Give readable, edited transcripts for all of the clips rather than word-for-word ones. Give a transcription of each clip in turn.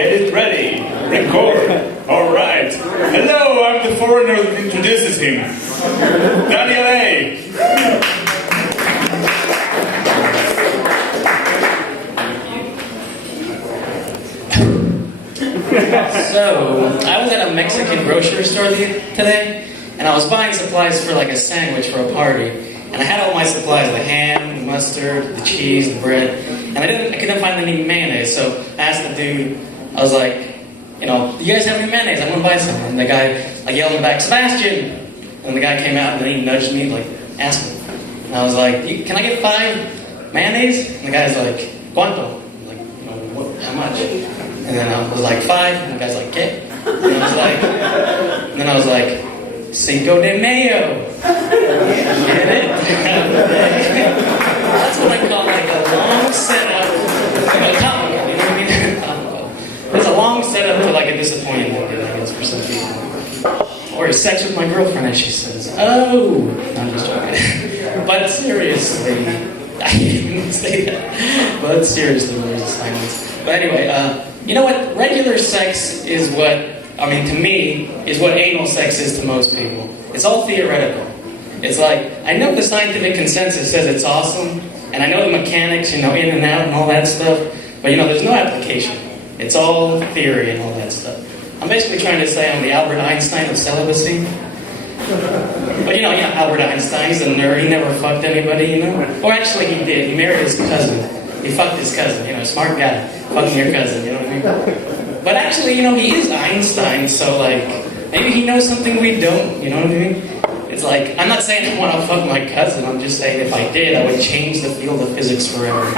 Get it ready. Record. All right. Hello, I'm the foreigner who introduces him. Daniel A. So, I was at a Mexican grocery store today, and I was buying supplies for like a sandwich for a party. And I had all my supplies, the ham, the mustard, the cheese, the bread, and I couldn't find any mayonnaise, so I asked the dude, I was like, you know, do you guys have any mayonnaise? I want to buy some. And the guy like yelled me back, Sebastian! And the guy came out and then he nudged me, like, asked me. And I was like, can I get 5 mayonnaise? And the guy's like, ¿cuánto? I'm like, you know, what, how much? And then I was like, 5, and the guy's like, ¿qué? And then I was like, Cinco de Mayo. Get it? That's what I call like a long setup. A comical, you know what I mean? Comical. It's a long setup to like a disappointing ending, I guess, for some people. Or sex with my girlfriend, as she says. Oh! No, I'm just joking. But seriously, I didn't say that. But seriously, there's a silence. But anyway, you know what? Regular sex is what, I mean, to me, is what anal sex is to most people. It's all theoretical. It's like, I know the scientific consensus says it's awesome, and I know the mechanics, you know, in and out and all that stuff, but you know, there's no application. It's all theory and all that stuff. I'm basically trying to say I'm the Albert Einstein of celibacy. But you know, yeah, Albert Einstein, he's a nerd, he never fucked anybody, you know? Or actually he did, he married his cousin. He fucked his cousin, you know, smart guy, fucking your cousin, you know what I mean? But actually, you know, he is Einstein, so like, maybe he knows something we don't, you know what I mean? It's like, I'm not saying I want to fuck my cousin, I'm just saying if I did, I would change the field of physics forever.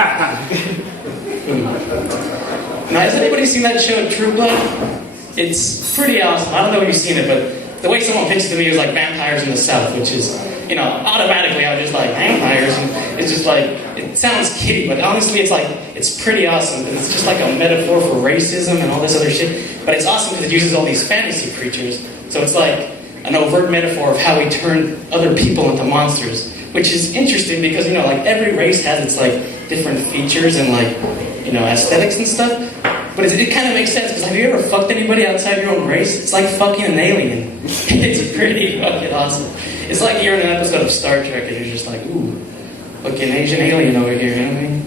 Now, has anybody seen that show, True Blood? It's pretty awesome. I don't know if you've seen it, but the way someone pitched it to me was like vampires in the South, which is, you know, automatically I was just like, vampires, and it's just like, it sounds kiddie, but honestly it's like, it's pretty awesome, and it's just like a metaphor for racism and all this other shit, but it's awesome because it uses all these fantasy creatures, so it's like an overt metaphor of how we turn other people into monsters, which is interesting because, you know, like every race has its like different features and like, you know, aesthetics and stuff, but it kind of makes sense, because have you ever fucked anybody outside your own race? It's like fucking an alien. It's pretty fucking awesome. It's like you're in an episode of Star Trek and you're just like, ooh, fucking Asian alien over here, you know what I mean?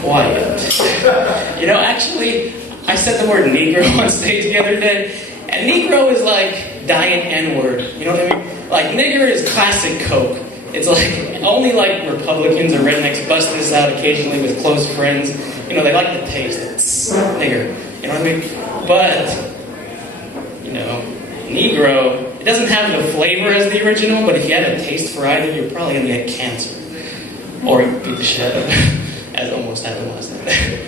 Quiet. You know, actually, I said the word Negro on stage the other day, and Negro is like diet N-word, you know what I mean? Like, nigger is classic Coke. It's like, only like Republicans or rednecks bust this out occasionally with close friends. You know, they like the taste. It's nigger. You know what I mean? But, you know, Negro, it doesn't have the flavor as the original, but if you had a taste for either, you're probably going to get cancer. Or beat the shit out of it, as almost happened last night.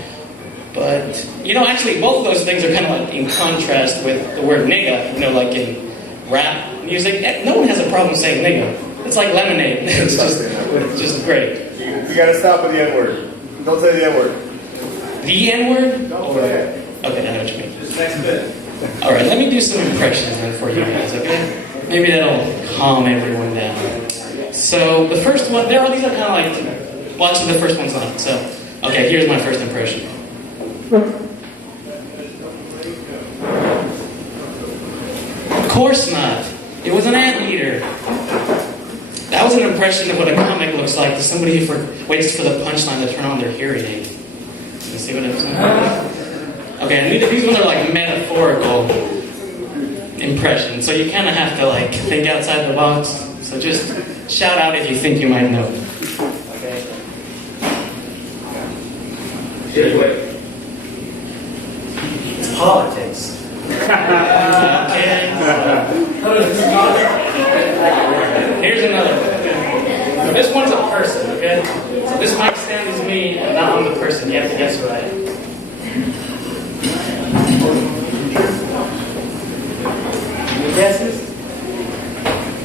But, you know, actually, both of those things are kind of like in contrast with the word nigga. You know, like in rap music, no one has a problem saying nigga. It's like lemonade. It's just great. You gotta stop with the N-word. Don't say the N-word. The N-word? Don't say it. Okay, I know what you mean. Just next bit. Alright, let me do some impressions then for you guys, okay? Maybe that'll calm everyone down. So, the first one, these are kind of like, well, actually the first one's not. So, okay, here's my first impression. Of course not. It was an anteater. That was an impression of what a comic looks like to somebody who waits for the punchline to turn on their hearing aid. You see what I'm saying? Okay, and these ones are like metaphorical impressions, so you kind of have to like think outside the box. So just shout out if you think you might know. Okay. It's politics. Okay. Here's another one. So this one's a person, okay? So this mic stand is me, and now I'm the person. You have to guess who I am. Any guesses?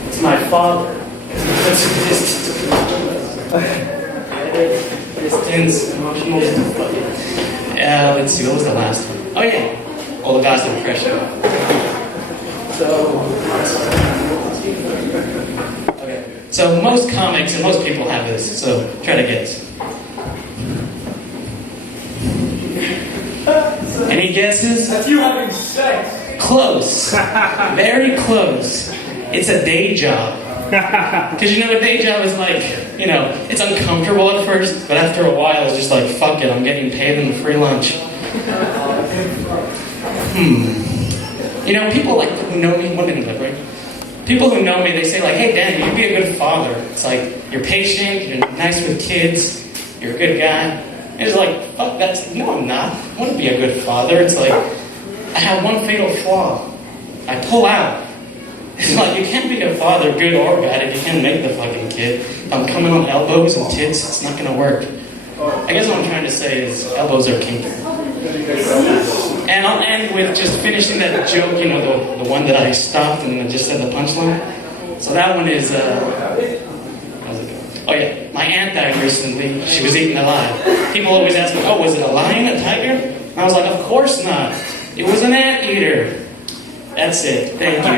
It's my father. Distance, emotional stuff. Let's see, what was the last one? Oh yeah. Oh, the last impression. So most comics and most people have this, so try to guess. Any guesses? That's you having sex. Close. Very close. It's a day job. Because you know a day job is like, you know, it's uncomfortable at first, but after a while it's just like, fuck it, I'm getting paid in the free lunch. You know, people like who know me, 1 minute left, right? People who know me, they say like, hey Dan, you'd be a good father. It's like, you're patient, you're nice with kids, you're a good guy. And it's like, fuck, no I'm not. I want to be a good father. It's like, I have one fatal flaw. I pull out. It's like, you can't be a father, good or bad, if you can't make the fucking kid. If I'm coming on elbows and tits, it's not gonna work. I guess what I'm trying to say is, elbows are kinky. And I'll end with just finishing that joke, you know, the one that I stopped and I just said the punchline. So that one is, how's it go? Oh yeah, my aunt died recently. She was eaten alive. People always ask me, oh, was it a lion, a tiger? And I was like, of course not. It was an anteater. That's it. Thank you.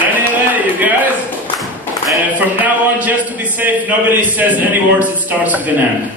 Anyway, you guys, from now on, just to be safe, nobody says any words that starts with an M.